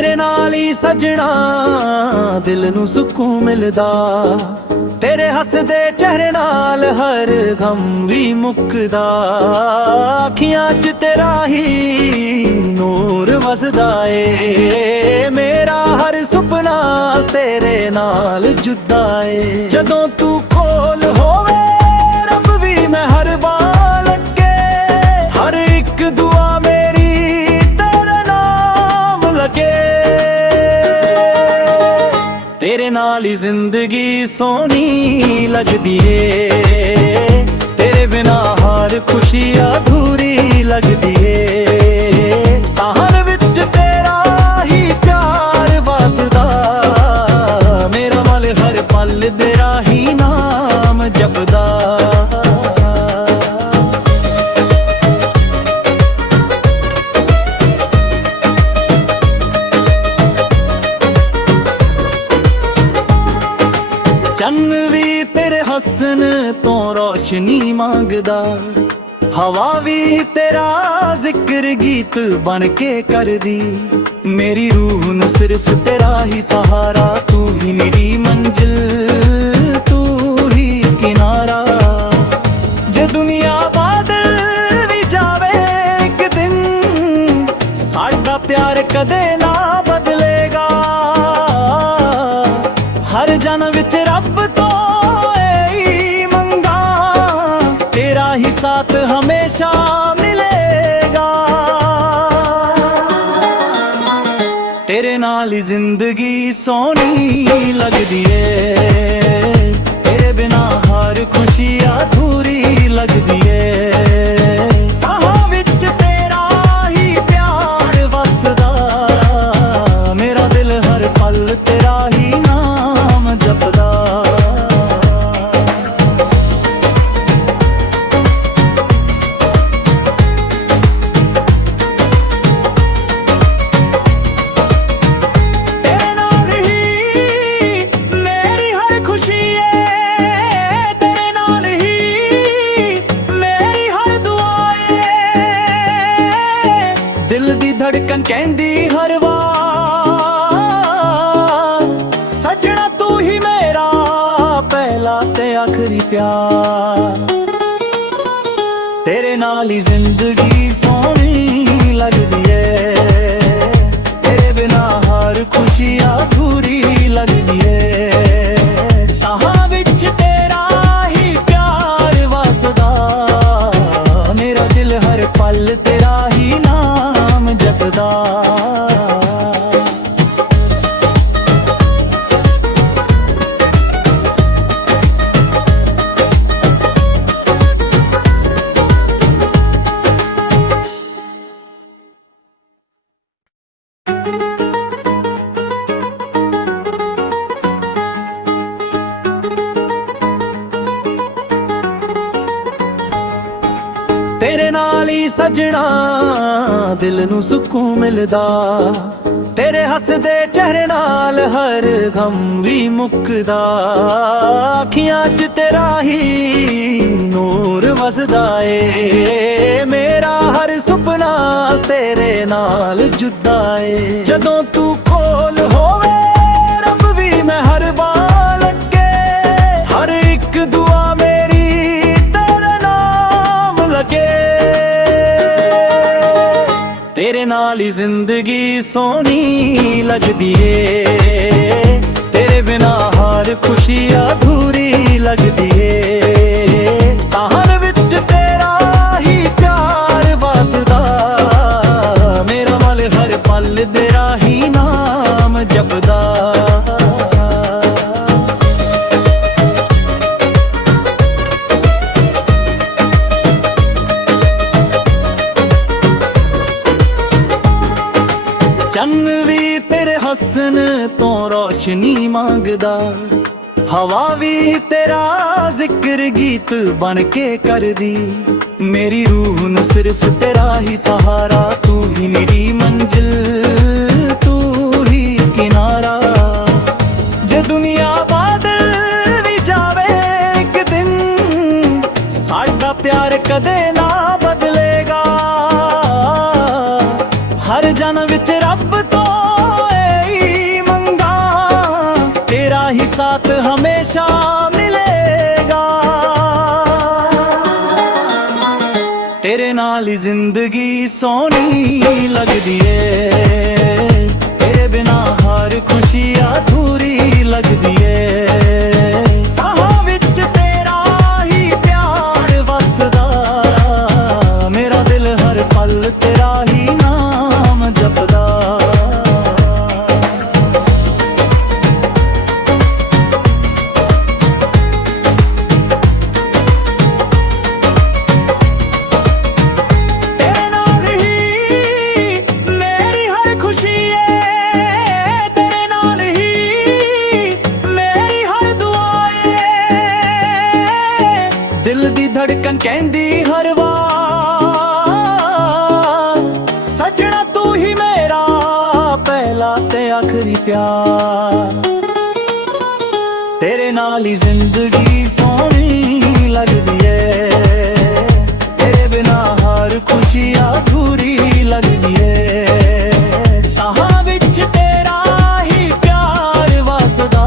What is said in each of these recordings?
तेरे नाल ही सजना दिल नू सुकून मिलदा। तेरे हसदे चेहरे नाल हर गम भी मुकदा। अखियां च तेरा ही नूर वसदा ए। मेरा हर सुपना तेरे नाल जुदा ए। जदों तू कोल होवे रब भी मेहर बान लगे। हर एक दुआ मेरी तेरे नाम लगे। तेरे नाल ही जिंदगी सोनी लगदी है। तेरे बिना हर खुशी अधूरी लगदी है। साहन विच तेरा ही प्यार वसदा। मेरा मल हर पल तेरा ही नाम जपदा। चन्न भी तेरे हसन तो रोशनी मांगदा। हवा भी तेरा जिक्र गीत बन के कर दी। मेरी रूह न सिर्फ तेरा ही सहारा। तू ही मेरी मंजिल तू ही किनारा। जे दुनिया बादल भी जावे एक दिन साडा प्यार कदे ना बदलेगा। हर जन्म विच रब तो यही मंगा। तेरा ही साथ हमेशा मिलेगा। तेरे नाल ही जिंदगी सोनी लगदी है। तेरे बिना हर खुशी अधूरी लगदी है। साहां विच तेरा ही प्यार वसदा। मेरा दिल हर पल तेरा ही नाम जपदा। तेरे नाल ही मेरी हर खुशी है। तेरे नाल ही मेरी हर दुआ है। दिल दी धड़कन कहंदी हर वार सजना तू ही मेरा पहला ते आखिरी प्यार। तेरे नाल ही जिंदगी सोनी लगदी है। तेरे बिना हर खुशी अधूरी लगदी है। साहां विच तेरा ही प्यार वसदा। मेरा दिल हर पल तेरा ही नाम जपदा। तेरे नाल ही सजना दिल नू सुकून मिलदा। तेरे हसदे चेहरे नाल हर गम भी मुकदा। अखियां च तेरा ही नूर वसदा ए। मेरा हर सुपना तेरे नाल जुदा ए। जदों तू कोल होवे रब भी मेहर बान लगे। हर एक दुआ मेरी तेरे नाम लगे। तेरे नाल ही जिंदगी सोनी लगदी है। तेरे बिना हर खुशी अधूरी लगदी है। साहन विच तेरा ही प्यार वसदा। मेरा मल हर पल तेरा ही नाम जपदा। चन्न भी तेरे हसन तो रोशनी मांगदा। हवा भी तेरा जिक्र गीत बन के कर दी। मेरी रूह न सिर्फ तेरा ही सहारा। तू ही मेरी मंजिल तू ही किनारा। जे दुनिया बादल भी जावे एक दिन साडा प्यार कदे ना बदलेगा। हर जन्म विच रब तो साथ हमेशा मिलेगा। तेरे नाल ही जिंदगी सोहनी लगदी है, तेरे बिना हर खुशी अधूरी लगदी है। साहां विच तेरा ही प्यार वसदा, मेरा दिल हर पल तेरा ही नाम जपदा। दिल दी धड़कन कहंदी हर वार, सजना तू ही मेरा पहला ते आखिरी प्यार। तेरे नाल ही जिंदगी सोहनी लगदी है, तेरे बिना हर खुशी अधूरी लगदी है। साहां विच तेरा ही प्यार वसदा,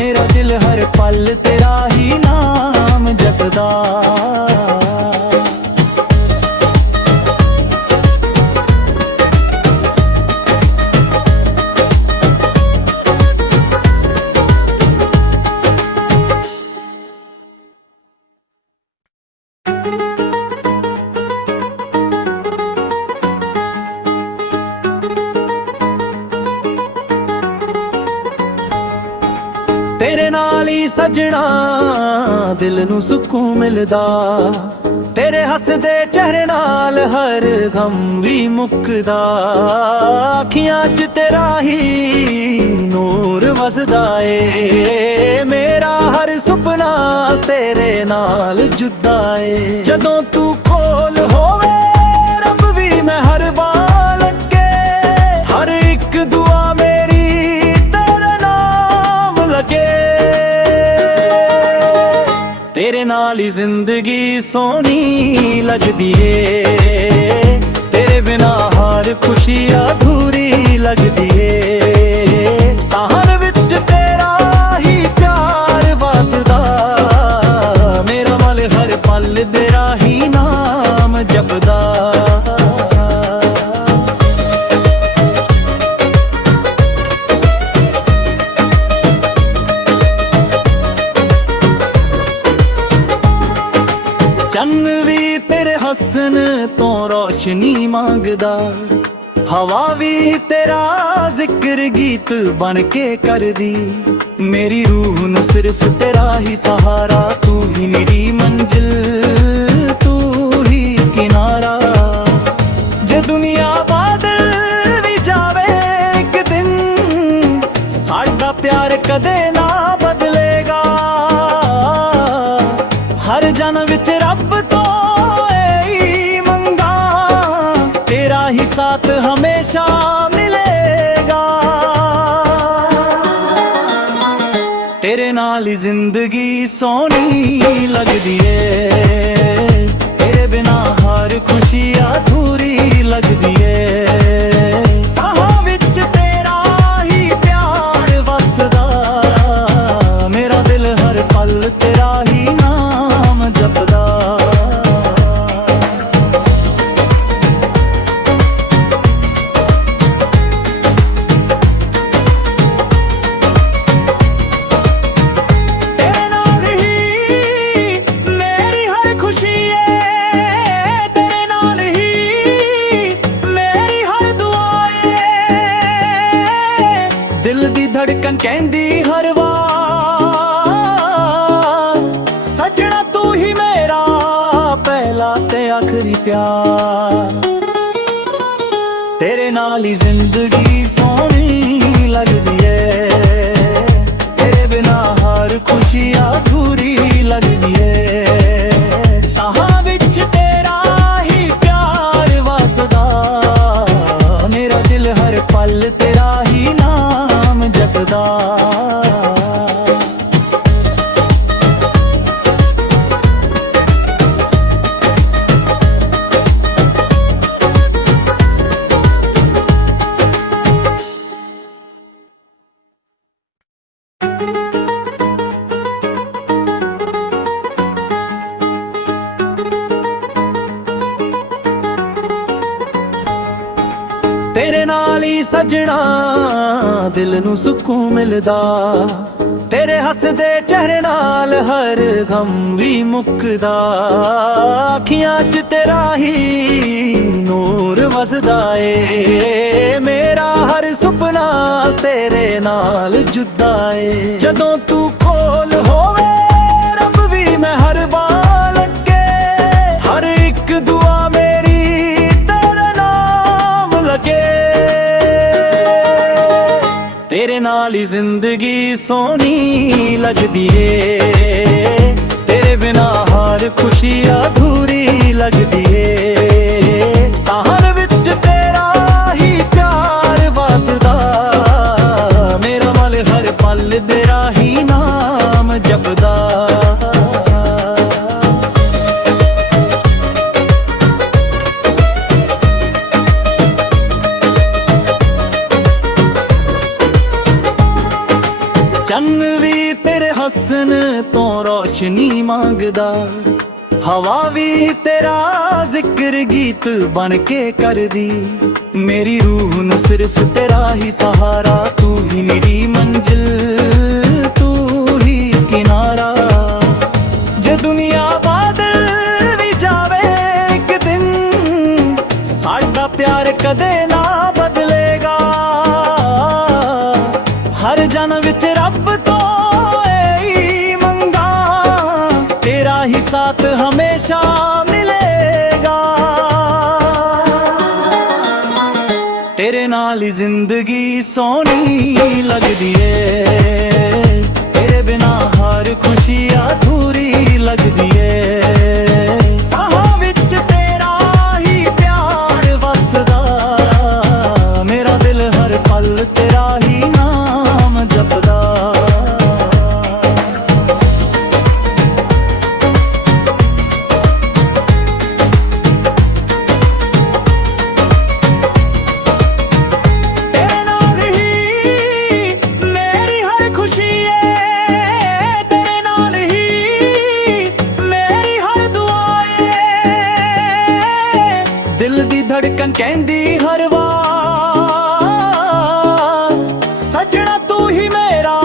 मेरा दिल हर पल तेरा ही नाम जपदा। तेरे नाल ही सजना दिल नू सुकून मिलदा, तेरे हसदे चेहरे नाल हर गम भी मुकदा। अखियां च तेरा ही नूर वसदा ए, मेरा हर सुपना तेरे नाल जुदा ए। जदों तू कोल होवे रब भी मैं हर बार लगे, हर एक दुआ मेरी तेरे नाम लगे। तेरे नाल ही जिंदगी सोहनी लगदी है, तेरे बिना हर खुशी अधूरी लगदी है। साहन विच तेरा ही प्यार वसदा, मेरा मल हर पल तेरा ही नाम जपदा। चन्न भी तेरे हसन तो रोशनी मांगदा, हवा भी तेरा जिक्र गीत बन के कर दी। मेरी रूह न सिर्फ तेरा ही सहारा, तू ही मेरी मंजिल तू ही किनारा। जे दुनिया बादल भी जावे एक दिन, साडा प्यार कदे ना बदलेगा। हर जन्म विच रब तो यही मंगा, तेरा ही साथ हमेशा मिलेगा। तेरे नाल ही जिंदगी सोहनी लगदी है, तेरे बिना हर खुशी अधूरी लगदी है। साहां विच तेरा ही प्यार वसदा, मेरा दिल हर पल तेरा ही नाम जपदा। तेरे नाल ही मेरी हर खुशी है, तेरे नाल ही मेरी हर दुआ है। दिल दी धड़कन कहंदी हर वार, सजना तू ही मेरा पहला ते आखिरी प्यार। तेरे नाल ही जिंदगी सोहनी लगदी है, तेरे बिना हर खुशी अधूरी लगदी है। साहां विच तेरा ही प्यार वसदा, मेरा दिल हर पल तेरा ही नाम जपदा। ਸਜਣਾ ਦਿਲ ਨੂੰ ਸਕੂਨ ਮਿਲਦਾ, ਤੇਰੇ ਹੱਸਦੇ ਚਿਹਰੇ ਨਾਲ ਹਰ ਗਮ ਵੀ ਮੁੱਕਦਾ। ਅੱਖੀਆਂ 'ਚ ਤੇਰਾ ਹੀ ਨੂਰ ਵਸਦਾ ਏ, ਮੇਰਾ ਹਰ ਸੁਪਨਾ ਤੇਰੇ ਨਾਲ ਜੁਦਾ ਏ। ਜਦੋਂ ਤੂੰ ਕੋਲ ਹੋਵੇ ਰੱਬ ਵੀ ਮਿਹਰਬਾਨ ਲੱਗੇ, ਹਰ ਇੱਕ ਦੁਆ ਮੇਰੀ ਤੇਰੇ ਨਾਮ ਲੱਗੇ। ਤੇਰੇ ਨਾਲ ਹੀ ਜ਼ਿੰਦਗੀ ਸੋਹਣੀ ਲੱਗਦੀ ਏ, ਤੇਰੇ ਬਿਨਾ ਹਰ ਖੁਸ਼ੀ ਅਧੂਰੀ ਲੱਗਦੀ ਏ। ਸਾਹਰ ਵਿੱਚ ਤੇਰਾ ਹੀ ਪਿਆਰ ਵਸਦਾ, ਮੇਰਾ ਮਨ ਹਰ ਪਲ ਤੇਰਾ ਹੀ ਨਾਮ ਜਪਦਾ। ਚੰਨ ਵੀ ਤੇਰੇ ਹੱਸਣ ਤੋਂ ਰੋਸ਼ਨੀ ਮੰਗਦਾ, ਹਵਾ ਵੀ ਤੇਰਾ ਜ਼ਿਕਰ ਗੀਤ ਬਣ ਕੇ ਕਰਦੀ। ਮੇਰੀ ਰੂਹ ਨੂੰ ਸਿਰਫ ਤੇਰਾ ਹੀ ਸਹਾਰਾ, ਤੂੰ ਹੀ ਮੇਰੀ ਮੰਜ਼ਿਲ, ਤੂੰ ਹੀ ਕਿਨਾਰਾ। ਜੇ ਦੁਨੀਆ ਬਦਲ ਵੀ ਜਾਵੇ ਇੱਕ ਦਿਨ, ਸਾਡਾ ਪਿਆਰ ਕਦੇ ਨਾ ਬਦਲੇਗਾ। ਹਰ ਜਨਮ ਵਿੱਚ ਰੱਬ ਤੋਂ ਇਹੀ ਮੰਗਾ, ਤੇਰਾ ਹੀ ਸਾਥ ਹਮੇਸ਼ਾ ਮਿਲੇਗਾ। ਤੇਰੇ ਨਾਲ ਹੀ ਜ਼ਿੰਦਗੀ ਸੋਹਣੀ ਲੱਗਦੀ ਏ, ਤੇਰੇ ਬਿਨਾ ਹਰ ਖੁਸ਼ੀ ਅਧੂਰੀ ਲੱਗਦੀ ਏ। ਸਾਹਾਂ ਵਿੱਚ ਤੇਰਾ ਹੀ ਪਿਆਰ ਵਸਦਾ, ਮੇਰਾ ਦਿਲ ਹਰ ਪਲ ਤੇਰਾ ਹੀ ਨਾਮ ਜਪਦਾ। ਤੇਰੇ ਨਾਲ ਹੀ ਮੇਰੀ ਹਰ ਖੁਸ਼ੀ ਏ, ਤੇਰੇ ਨਾਲ ਹੀ ਮੇਰੀ ਹਰ ਦੁਆ ਏ। ਦਿਲ ਦੀ ਧੜਕਨ ਕਹਿੰਦੀ ਹਰ ਵਾਰ, ਸਜਣਾ ਤੂੰ ਹੀ ਮੇਰਾ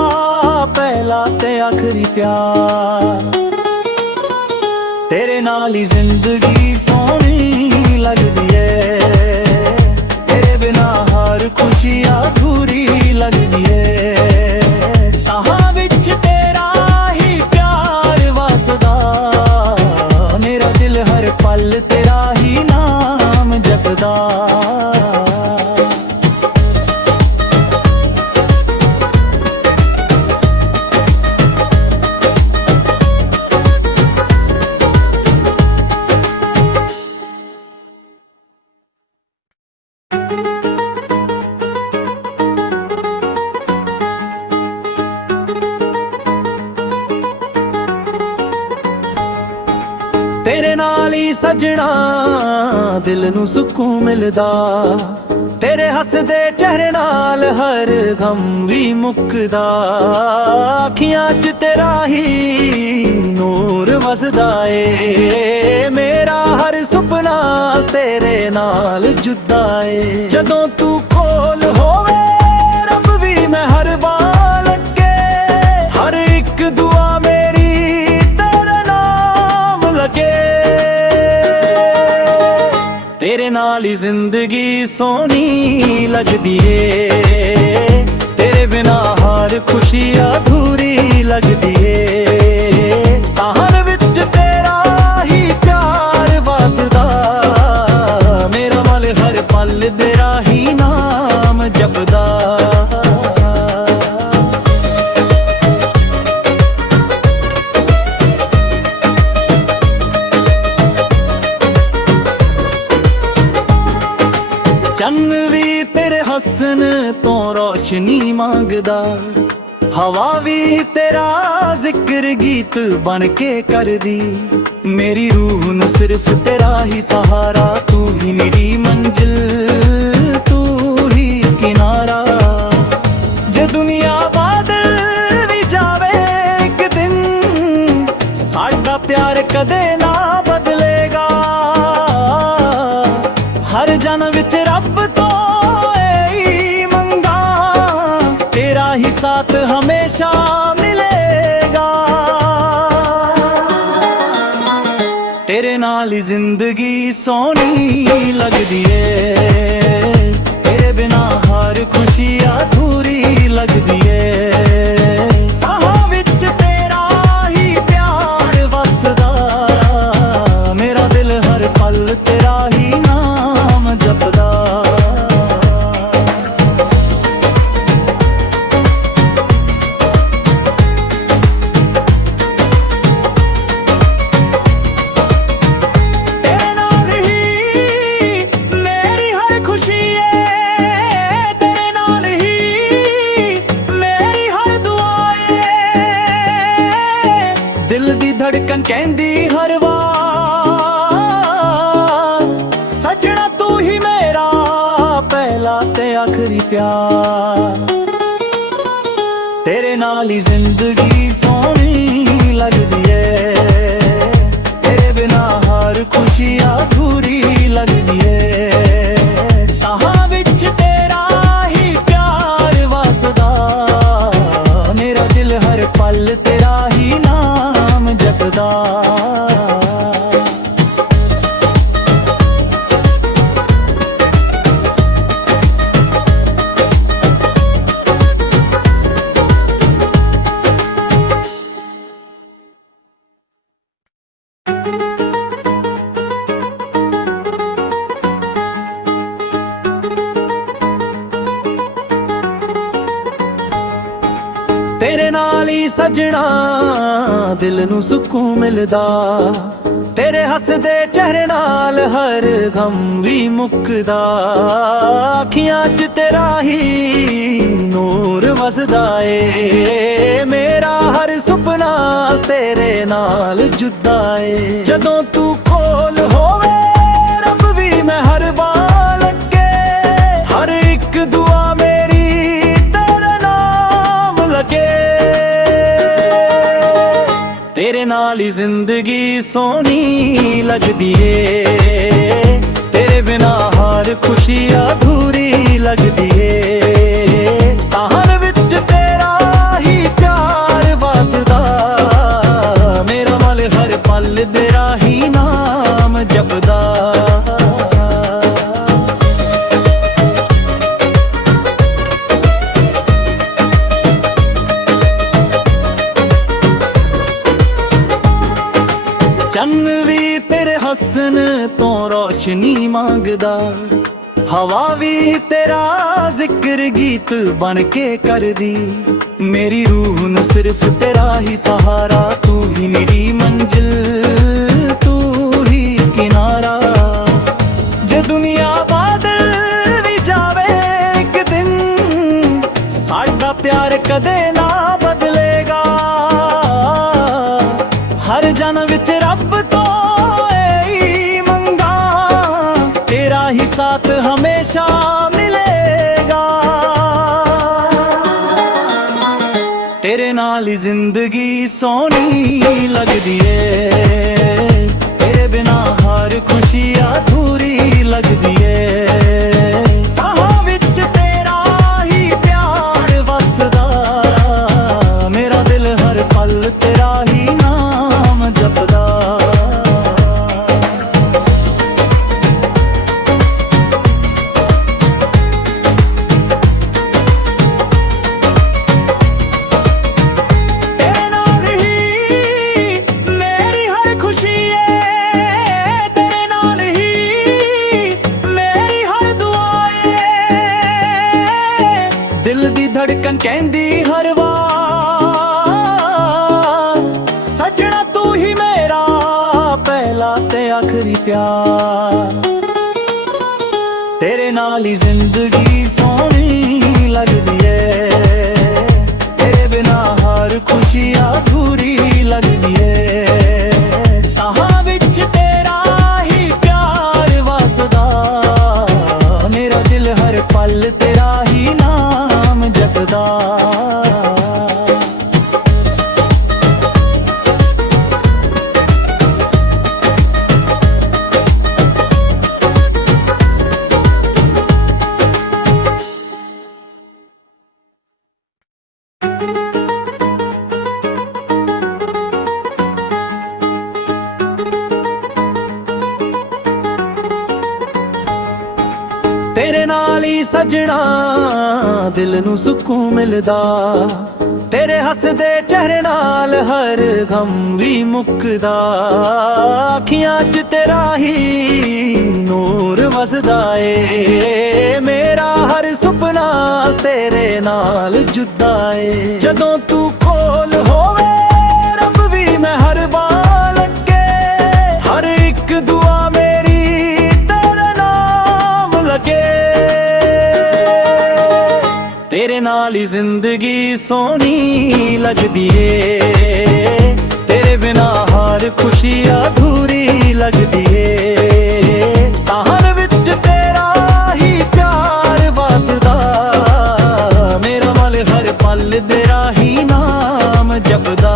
ਪਹਿਲਾ ਤੇ ਆਖਰੀ ਪਿਆਰ। ਤੇਰੇ ਨਾਲ ਹੀ ਜ਼ਿੰਦਗੀ ਸੋਹਣੀ ਲੱਗਦੀ ਏ, ਤੇਰੇ ਬਿਨਾ ਹਰ ਖੁਸ਼ੀ ਅਧੂਰੀ ਲੱਗਦੀ ਏ। ਸਾਹਾਂ ਵਿੱਚ ਤੇਰਾ ਹੀ ਪਿਆਰ ਵਸਦਾ, ਮੇਰਾ ਦਿਲ ਹਰ ਪਲ ਤੇਰਾ ਹੀ ਨਾਮ ਜਪਦਾ। ਤੇਰੇ ਨਾਲ ਹੀ ਸਜਣਾ ਦਿਲ ਨੂੰ ਸਕੂਨ ਮਿਲਦਾ, ਤੇਰੇ ਹੱਸਦੇ ਚਿਹਰੇ ਨਾਲ ਹਰ ਗਮ ਵੀ ਮੁੱਕਦਾ। ਅੱਖੀਆਂ 'ਚ ਤੇਰਾ ਹੀ ਨੂਰ ਵਸਦਾ ਏ, ਮੇਰਾ ਹਰ ਸੁਪਨਾ ਤੇਰੇ ਨਾਲ ਜੁਦਾ ਏ। ਜਦੋਂ ਤੂੰ ਕੋਲ ਹੋਵੇ ਰੱਬ ਵੀ ਮਿਹਰਬਾਨ ਲੱਗੇ, ਹਰ ਇੱਕ ਦੁਆ ਮੇਰੀ ਤੇਰੇ ਨਾਮ ਲੱਗੇ। ਤੇਰੇ ਨਾਲ ਹੀ ਜ਼ਿੰਦਗੀ ਸੋਹਣੀ ਲੱਗਦੀ ਏ, ਤੇਰੇ ਬਿਨਾ ਹਰ ਖੁਸ਼ੀ ਅਧੂਰੀ ਲੱਗਦੀ ਏ। ਸਾਹਰ ਵਿੱਚ ਤੇਰਾ ਹੀ ਪਿਆਰ ਵਸਦਾ, ਮੇਰਾ ਮਨ ਹਰ ਪਲ ਤੇਰਾ ਹੀ ਨਾਮ ਜਪਦਾ। ਚੰਨ ਵੀ ਤੇਰੇ ਹੱਸਣ ਤੋਂ ਰੋਸ਼ਨੀ ਮੰਗਦਾ, ਹਵਾ ਵੀ ਤੇਰਾ ਜ਼ਿਕਰ ਗੀਤ ਬਣ ਕੇ ਕਰਦੀ। ਮੇਰੀ ਰੂਹ ਨੂੰ ਸਿਰਫ ਤੇਰਾ ਹੀ ਸਹਾਰਾ, ਤੂੰ ਹੀ ਮੇਰੀ ਮੰਜ਼ਿਲ, ਤੂੰ ਹੀ ਕਿਨਾਰਾ। ਜੇ ਦੁਨੀਆ ਬਦਲ ਵੀ ਜਾਵੇ ਇੱਕ ਦਿਨ, ਸਾਡਾ ਪਿਆਰ ਕਦੇ ਨਾ ਬਦਲੇਗਾ। ਹਰ ਜਨਮ ਵਿੱਚ ਰੱਬ ਤੋਂ ਇਹੀ ही जिंदगी सोहनी लगदी ए, तेरे बिना हर खुशी अधूरी लगदी ए। साहां विच तेरा ही प्यार वसदा, मेरा दिल हर पल तेरा ही नाम जपदा। दिल दी धड़कन कहंदी हर वार, सजना तू ही मेरा पहला ते आखिरी प्यार। तेरे नाल ही जिंदगी सोहनी लगदी है, तेरे बिना हर खुशी अधूरी लगदी है। साहां विच तेरा ही प्यार वसदा, मेरा दिल हर पल तेरा ही नाम जपदा। तेरे नाल ही सजना दिल नू सुकून मिलदा, तेरे हसदे चेहरे नाल हर गम भी मुकदा। अखियां च तेरा ही नूर वसदा ए, मेरा हर सुपना तेरे नाल जुदा ए। जदों तू कोल होवे रब भी मैं हर बार लगे, हर एक दुआ मेरी तेरे नाम लगे। तेरे नाल ही जिंदगी सोहनी लगदी ए, तेरे बिना हर खुशी अधूरी लगदी ए। साहन विच तेरा ही प्यार वसदा, मेरा मल हर पल तेरा ही नाम जपदा। चन्न भी तेरे हसन तो रोशनी मांगदा, हवा भी तेरा जिक्र गीत बन के कर दी। मेरी रूह न सिर्फ तेरा ही सहारा, तू ही मेरी मंजिल तू ही किनारा। जे दुनिया बादल भी जावे एक दिन, साडा प्यार कदे ना बदलेगा। हर जन्म विच रब तो यही मंगा, तेरा ही साथ हमेशा मिलेगा। तेरे नाल ही जिंदगी सोहनी लगदी है, तेरे बिना हर खुशी अधूरी लगदी है। साहां विच तेरा ही प्यार वसदा, मेरा दिल हर पल तेरा ही नाम जपदा। तेरे नाल ही मेरी हर खुशी है, तेरे नाल ही मेरी हर दुआ है। दिल दी धड़कन कहंदी हर वार, सजना तू ही मेरा पहला ते आखिरी प्यार। तेरे नाल ही जिंदगी सोहनी लगदी है, तेरे बिना हर खुशी अधूरी लगदी है। साहां विच तेरा ही प्यार वसदा, मेरा दिल हर पल तेरा ही नाम जपदा। ਲਈ ਸਜਣਾ ਦਿਲ ਨੂੰ ਸਕੂਨ ਮਿਲਦਾ ਤੇਰੇ ਹੱਸਦੇ ਚਿਹਰੇ ਨਾਲ ਹਰ ਗਮ ਵੀ ਮੁੱਕਦਾ ਅੱਖੀਆਂ 'ਚ ਤੇਰਾ ਹੀ ਨੂਰ ਵਸਦਾ ਏ ਮੇਰਾ ਹਰ ਸੁਪਨਾ ਤੇਰੇ ਨਾਲ ਜੁਦਾ ਏ ਜਦੋਂ ਤੂੰ ਕੋਲ ਹੋਵੇ ਰੱਬ ਵੀ ਮੈਂ ਹਰ ਬਾਰ ਲੱਗੇ ਹਰ ਇੱਕ ਦੁਆ ਮੇਰੀ ਤੇਰੇ ਨਾਮ ਲੱਗੇ ਤੇਰੇ ਨਾਲ ਹੀ ਜ਼ਿੰਦਗੀ ਸੋਹਣੀ ਲੱਗਦੀ ਏ ਤੇਰੇ ਬਿਨਾ ਹਰ ਖੁਸ਼ੀ ਅਧੂਰੀ ਲੱਗਦੀ ਏ ਸਾਹਨ ਵਿੱਚ ਤੇਰਾ ਹੀ ਪਿਆਰ ਵਸਦਾ ਮੇਰਾ ਮਨ ਹਰ ਪਲ ਤੇਰਾ ਹੀ ਨਾਮ ਜਪਦਾ